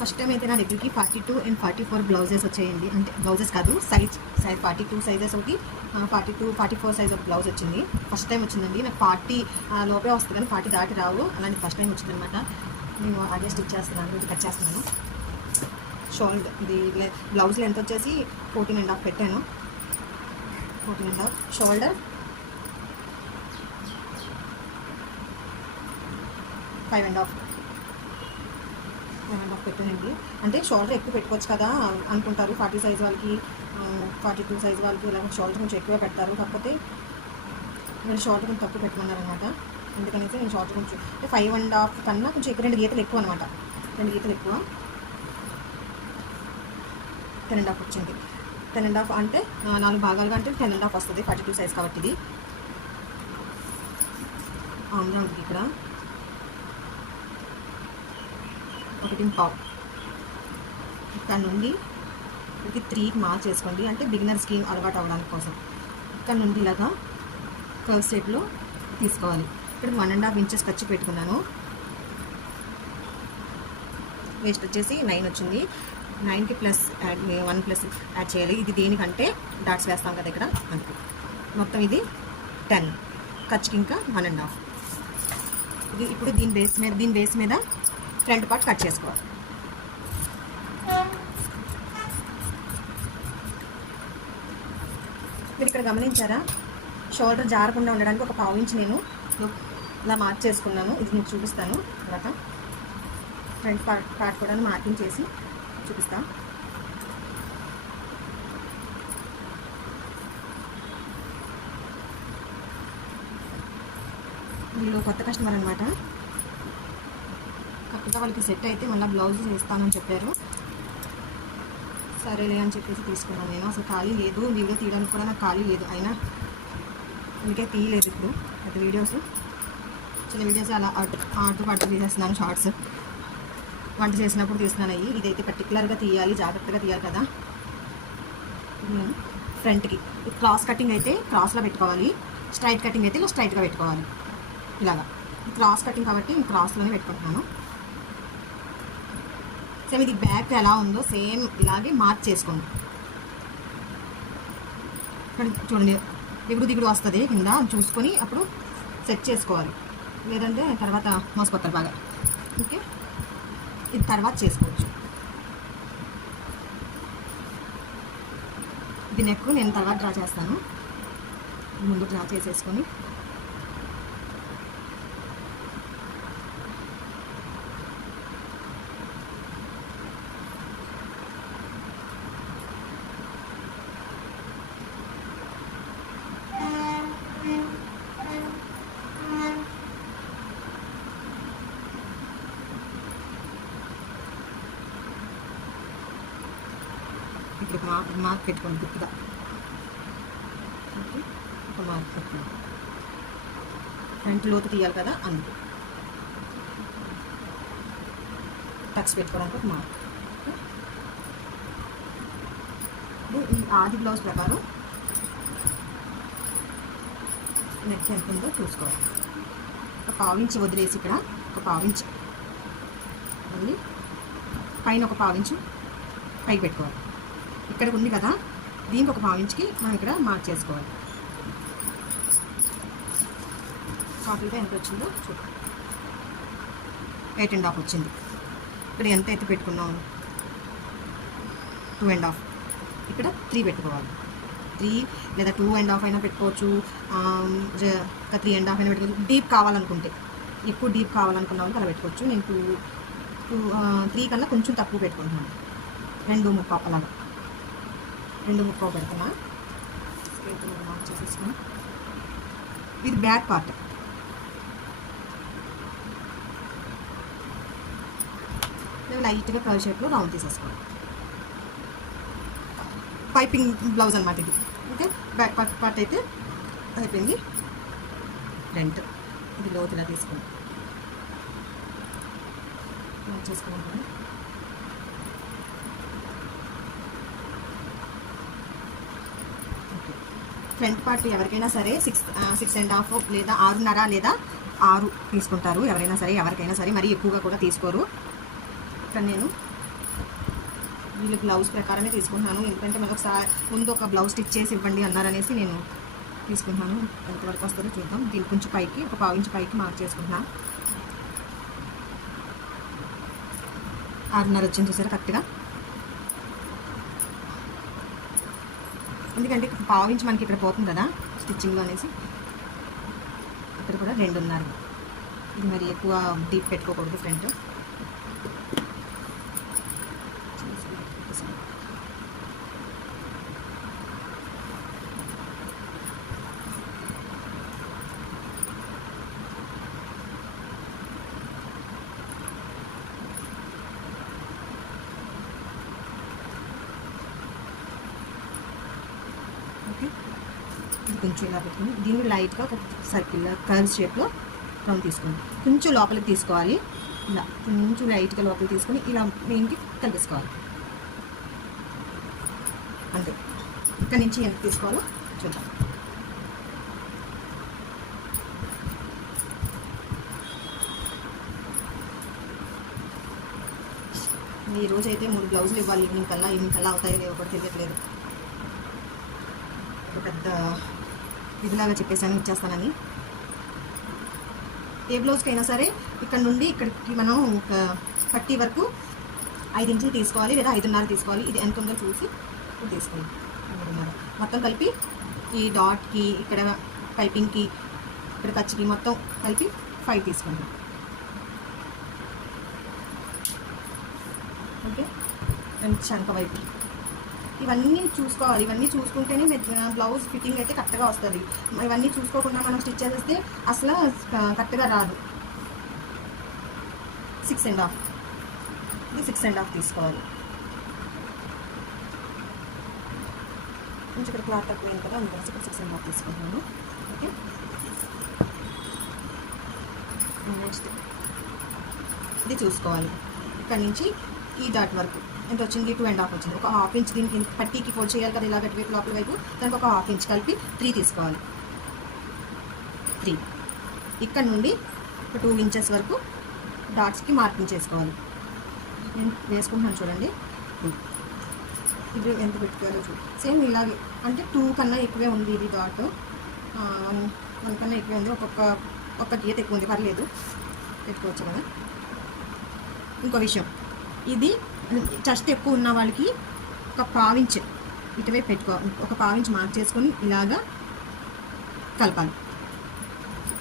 First time అయితే నా దగ్గరికి 42 and 44 బ్లౌజెస్ వచ్చాయండి. అంటే బ్లౌజెస్ కాదు, సైజ్ 42 సైజెస్ ఒకటి, 42, 44 సైజ్ ఒక బ్లౌజ్ వచ్చింది. ఫస్ట్ టైం వచ్చిందండి. నాకు 40 లోపే వస్తుంది కానీ 40 దాటి రావు. అలాంటి ఫస్ట్ టైం వచ్చిందనమాట. నేను అదే స్టిచ్ చేస్తున్నాను, ఇది కట్ చేస్తున్నాను. షోల్డర్ ఇది బ్లౌజ్ లెంత్ వచ్చేసి 14.5 పెట్టాను. 14.5 షోల్డర్ 5.5 పెట్టానండి. అంటే షోల్డర్ ఎక్కువ పెట్టుకోవచ్చు కదా అనుకుంటారు 40 సైజ్ వాళ్ళకి, 42 సైజ్ వాళ్ళకి ఇలా షోల్డర్ కొంచెం ఎక్కువ పెడతారు. కాకపోతే నేను షోల్డర్ కొంచెం తక్కువ పెట్టమన్నారనమాట. ఎందుకనేసి నేను షోల్డర్ కొంచెం 5.5 కన్నా కొంచెం ఎక్కువ 2 గీతలు ఎక్కువ అనమాట. 2 గీతలు ఎక్కువ 10.5 వచ్చింది. 10.5 అంటే 4 భాగాలుగా అంటే 10.5 వస్తుంది 42 సైజ్ కాబట్టి. ఇది ఆంధ్రా ఉంటుంది ఇక్కడ 1.5. ఇక్కడ నుండి ఇది 3కి మార్క్ చేసుకోండి. అంటే బిగినర్ స్కీమ్ అలవాటు అవ్వడానికి కోసం ఇక్కడ నుండి ఇలాగా కర్వ్ షేప్లో తీసుకోవాలి. ఇక్కడ 1.5 ఇంచెస్ ఖర్చు పెట్టుకున్నాను. వేస్ట్ వచ్చేసి 9 వచ్చింది. 9కి ప్లస్ 1 ప్లస్ యాడ్ చేయాలి. ఇది దేనికంటే డాట్స్ వేస్తాం కదా ఇక్కడ, అంతే. మొత్తం ఇది 10, ఖర్చుకి ఇంకా 1.5. ఇది ఇప్పుడు దీని బేస్ మీద ఫ్రంట్ పార్ట్ కట్ చేసుకోవాలి. మీరు ఇక్కడ గమనించారా, షోల్డర్ జారకుండా ఉండడానికి ఒక 1/2 ఇంచ్ నేను ఇలా మార్క్ చేసుకున్నాను. ఇది మీకు చూపిస్తాను తర్వాత. ఫ్రంట్ పార్ట్ కూడా మార్కింగ్ చేసి చూపిస్తాను. వీళ్ళు కొత్త కస్టమర్ అనమాట. కరెక్ట్గా వాళ్ళకి సెట్ అయితే మళ్ళీ బ్లౌజ్ చేస్తానని చెప్పారు. సరేలే అని చెప్పేసి తీసుకున్నాను. నేను అసలు ఖాళీ లేదు, వీడియో తీయడానికి కూడా నాకు ఖాళీ లేదు. అయినా అందుకే తీయలేదు. ఇప్పుడు పెద్ద వీడియోస్, చిన్న వీడియోస్ అలా ఆడుతూ పాటు తీసేస్తున్నాను. షార్ట్స్ వంట చేసినప్పుడు తీస్తున్నాను. ఇదైతే పర్టికులర్గా తీయాలి, జాగ్రత్తగా తీయాలి కదా. నేను ఫ్రంట్కి క్రాస్ కటింగ్ అయితే క్రాస్లో పెట్టుకోవాలి, స్ట్రైట్ కటింగ్ అయితే ఇలా స్ట్రైట్గా పెట్టుకోవాలి. ఇలాగా క్రాస్ కటింగ్ కాబట్టి నేను క్రాస్లోనే పెట్టుకుంటున్నాను. సేమ్ ఇది బ్యాక్ ఎలా ఉందో సేమ్ ఇలాగే మార్క్ చేసుకోండి. ఇక్కడ చూడండి ఎగుడు దిగుడు వస్తుంది కింద, చూసుకొని అప్పుడు సెట్ చేసుకోవాలి. లేదంటే తర్వాత మోసపోతారు బాగా. ఓకే, ఇది తర్వాత చేసుకోవచ్చు. ఇది నెక్ నేను తర్వాత డ్రా చేస్తాను. ముందు డ్రా చేసేసుకొని ఇప్పుడు మార్క్ పెట్టుకోండి గుర్తుగా. ఓకే, ఒక మార్క్ పెట్టుకోండి. ఫ్రంట్ లోతు తీయాలి కదా, అందుకు టక్స్ పెట్టుకోవడానికి ఒక మార్క్. ఇప్పుడు ఈ ఆది బ్లౌజ్ ప్రకారం నెక్ ఎంత ఉందో చూసుకోవాలి. ఒక 1/2 ఇంచ్ వదిలేసి ఇక్కడ ఒక 1/2 ఇంచ్ మళ్ళీ పైన ఒక 1/2 ఇంచు పైకి పెట్టుకోవాలి. ఇక్కడికి ఉంది కదా, దీనికి ఒక 1/2 ఇంచ్కి మనం ఇక్కడ మార్క్ చేసుకోవాలి. టోటల్గా ఎంత వచ్చిందో చూడండి. 8.5 వచ్చింది. ఇక్కడ ఎంత ఎత్తి పెట్టుకున్నాం, 2.5. ఇక్కడ 3 పెట్టుకోవాలి. 3 లేదా 2.5 అయినా పెట్టుకోవచ్చు, 3.5 అయినా పెట్టుకోవచ్చు. డీప్ కావాలనుకుంటే, ఎక్కువ డీప్ కావాలనుకున్న వాళ్ళకి అలా పెట్టుకోవచ్చు. నేను 3 కన్నా కొంచెం తక్కువ పెట్టుకుంటున్నాను. 2.5 అలాగా 2.5 పెడుతున్నా. మార్క్ చేసేసుకున్నా. ఇది బ్యాక్ పార్ట్. మేము లైట్గా కర్వ్ షేప్లో రౌండ్ తీసేసుకోవాలి. పైపింగ్ బ్లౌజ్ అనమాట ఇది. ఓకే, బ్యాక్ పార్ట్ అయితే అయిపోయింది. ఫ్రంట్ ఇది లోతులా తీసుకుని చేసుకున్నాను. ఫ్రంట్ పార్ట్ ఎవరికైనా సరే 6.5 లేదా 6.5 లేదా 6 తీసుకుంటారు. ఎవరైనా సరే, ఎవరికైనా సరే, మరీ ఎక్కువగా కూడా తీసుకోరు. ఇక్కడ నేను వీళ్ళు బ్లౌజ్ ప్రకారమే తీసుకుంటున్నాను, ఎందుకంటే మనకు ఒకసారి ముందు ఒక బ్లౌజ్ స్టిచ్ చేసి ఇవ్వండి అన్నారనేసి నేను తీసుకుంటున్నాను. ఎంతవరకు వస్తుందో చూద్దాం. దీని కొంచెం పైకి ఒక 1/4 ఇంచ్ పైకి మార్క్ చేసుకుంటున్నాను. 6:30 వచ్చింది చూసారా కరెక్ట్గా. ఎందుకంటే 1/4 ఇంచ్ మనకి ఇక్కడ పోతుంది కదా స్టిచ్చింగ్లో అనేసి, ఇక్కడ కూడా 2:30. ఇది మరి ఎక్కువ డీప్ పెట్టుకోకూడదు ఫ్రంట్. ఓకే, ఇది కొంచెం ఇలా పెట్టుకుని దీన్ని లైట్గా ఒక సర్కిల్ కర్వ్ షేప్లో రౌండ్ తీసుకోండి. కొంచెం లోపలికి తీసుకోవాలి, ఇలా కొంచెం లైట్గా లోపలికి తీసుకొని ఇలా మెయిన్కి కలిపేసుకోవాలి. అంతే. ఇక్కడ నుంచి ఎంత తీసుకోవాలో చూద్దాం. ఈ రోజు అయితే 3 బ్లౌజులు ఇవ్వాలి. ఈవినింగ్ కల్లా అవుతాయో లేవో కూడా తెలియట్లేదు. ఒక పెద్ద ఇదిలాగా చెప్పేసాను ఇచ్చేస్తానని. ఏ బ్లౌజ్కైనా సరే ఇక్కడ నుండి ఇక్కడికి మనం ఒక 30 వరకు 5 ఇంచులు తీసుకోవాలి, లేదా 5:30 తీసుకోవాలి. ఇది ఎంత ఉందో చూసి తీసుకోండి. 5:30 మొత్తం కలిపి ఈ డాట్కి, ఇక్కడ పైపింగ్కి, ఇక్కడ ఖర్చుకి మొత్తం కలిపి 5 తీసుకోండి. ఓకే, అండ్ చంక వైపు ఇవన్నీ చూసుకోవాలి. ఇవన్నీ చూసుకుంటేనే బ్లౌజ్ ఫిట్టింగ్ అయితే కరెక్ట్గా వస్తుంది. ఇవన్నీ చూసుకోకుండా మనం స్టిచ్ చేసేస్తే అసలు కరెక్ట్గా రాదు. 6.5, ఇది 6.5 తీసుకోవాలి. కొంచెం ఇక్కడ క్లాత్ తక్కువైంది కదా, అందుకని ఇక్కడ 6.5 తీసుకుంటున్నాను. ఓకే, నెక్స్ట్ ఇది చూసుకోవాలి. ఇక్కడ నుంచి ఈ డాట్ వరకు ఎంత వచ్చింది, 2.5 వచ్చింది. ఒక 1/2 ఇంచ్ దీనికి పట్టీకి ఫోల్డ్ చేయాలి కదా, ఇలాగ వైపు లోపల వైపు, దానికి ఒక 1/2 ఇంచ్ కలిపి 3 తీసుకోవాలి. 3 ఇక్కడ నుండి ఒక 2 ఇంచెస్ వరకు డాట్స్కి మార్కింగ్ చేసుకోవాలి. నేను వేసుకుంటున్నాను చూడండి. ఇది ఎంత పెట్టుకోవాలో చూడు. సేమ్ ఇలాగే, అంటే 2 కన్నా ఎక్కువే ఉంది ఇది డాట్, 1 కన్నా ఎక్కువే ఉంది. ఒక్క గీత ఎక్కువ ఉంది, పర్లేదు పెట్టుకోవచ్చు కదా. ఇంకో విషయం, ఇది చెస్ట్ ఎక్కువ ఉన్న వాళ్ళకి ఒక 1/4 ఇంచ్ ఇటువైపు పెట్టుకోవాలి. ఒక 1/4 ఇంచ్ మార్క్ చేసుకొని ఇలాగా కలపాలి.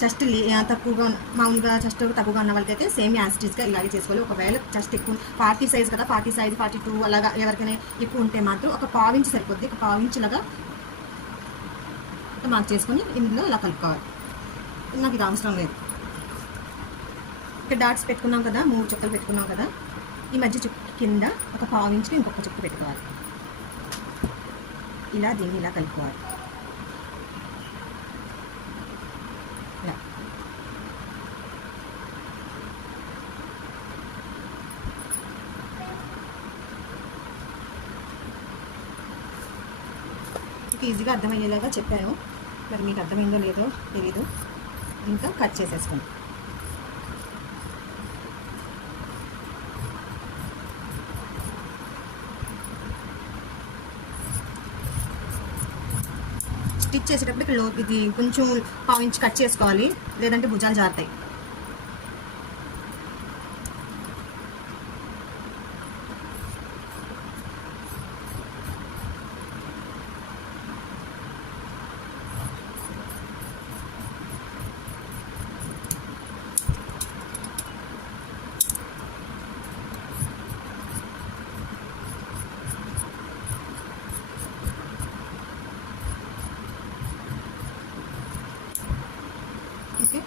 చెస్ట్ తక్కువగా, మామూలుగా చెస్ట్ తక్కువగా ఉన్న వాళ్ళకైతే సేమ్ యాసిటీస్గా ఇలాగే చేసుకోవాలి. ఒకవేళ చెస్ట్ ఎక్కువ 40 సైజ్ కదా, 40 సైజ్ 42 అలాగా ఎవరికైనా ఎక్కువ ఉంటే మాత్రం ఒక 1/4 ఇంచ్ సరిపోద్ది. ఒక 1/4 ఇంచ్ లాగా మార్క్ చేసుకొని ఇందులో ఇలా కలుపుకోవాలి. నాకు ఇది అవసరం లేదు. ఇక్కడ డాట్స్ పెట్టుకున్నాం కదా, 3 చుక్కలు పెట్టుకున్నాం కదా, ఈ మధ్య చుక్క కింద ఒక 1/4 ఇంచ్కి ఇంకొక చుక్క పెట్టుకోవాలి. ఇలా దీన్ని ఇలా కలుపుకోవాలి. ఇలా ఈజీగా అర్థమయ్యేలాగా చెప్పాను, మరి మీకు అర్థమైందో లేదో తెలీదు. ఇంకా కట్ చేసేసుకోండి. స్టిచ్ చేసేటప్పుడు ఇక్కడ ఇది కొంచెం 1/4 ఇంచ్ కట్ చేసుకోవాలి, లేదంటే భుజాలు జారుతాయి. ఓకే,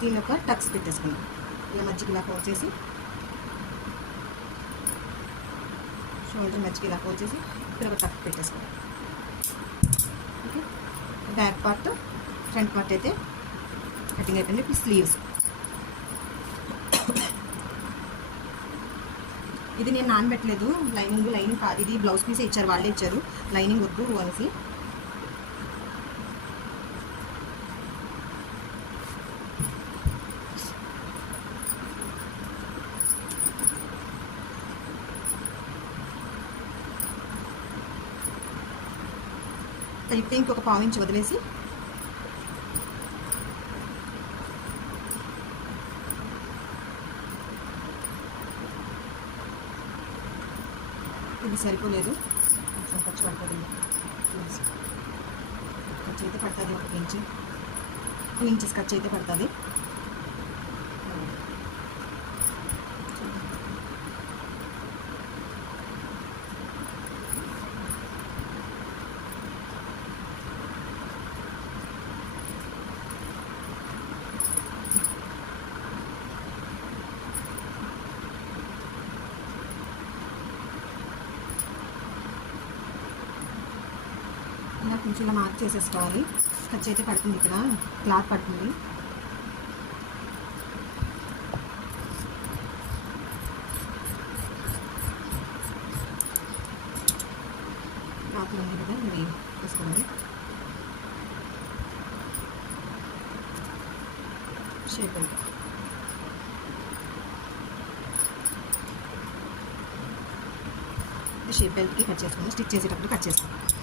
దీని ఒక టక్స్ పెట్టేసుకుందాం. ఇలా మధ్యకి ఇలా ఫోల్డ్ చేసి, షోల్డర్ మధ్యకి ఇలా ఫోల్డ్ చేసి ఇక్కడ ఒక టక్ పెట్టేసుకోండి. Okay, back part, front part అయితే కటింగ్ అయిపోయింది. ఇప్పుడు స్లీవ్స్. ఇది నేను నానబెట్టలేదు, లైనింగ్ కాదు, ఇది బ్లౌజ్ పీసే ఇచ్చారు, వాళ్ళే ఇచ్చారు, లైనింగ్ వద్దు అనేసి. కలిపితే ఇంకొక పావు ఇంచు వదిలేసి ఇది సరిపోలేదు, కొంచెం ఖర్చు పడుతుంది. ఖర్చు అయితే పడుతుంది, 1 ఇంచు 2 ఇంచెస్ ఖర్చు అయితే పడుతుంది. ఇలా కొంచెం ఇలా మార్క్ చేసేసుకోవాలి. ఖర్చు అయితే పడుతుంది, ఇక్కడ క్లాత్ పడుతుంది. క్లాత్ ఉంది కదా, ఇది వేసుకోవాలి. షేప్ అయితే షేప్ బెల్ట్కి కట్ చేసుకుని స్టిచ్ చేసేటప్పుడు కట్ చేసుకోవాలి.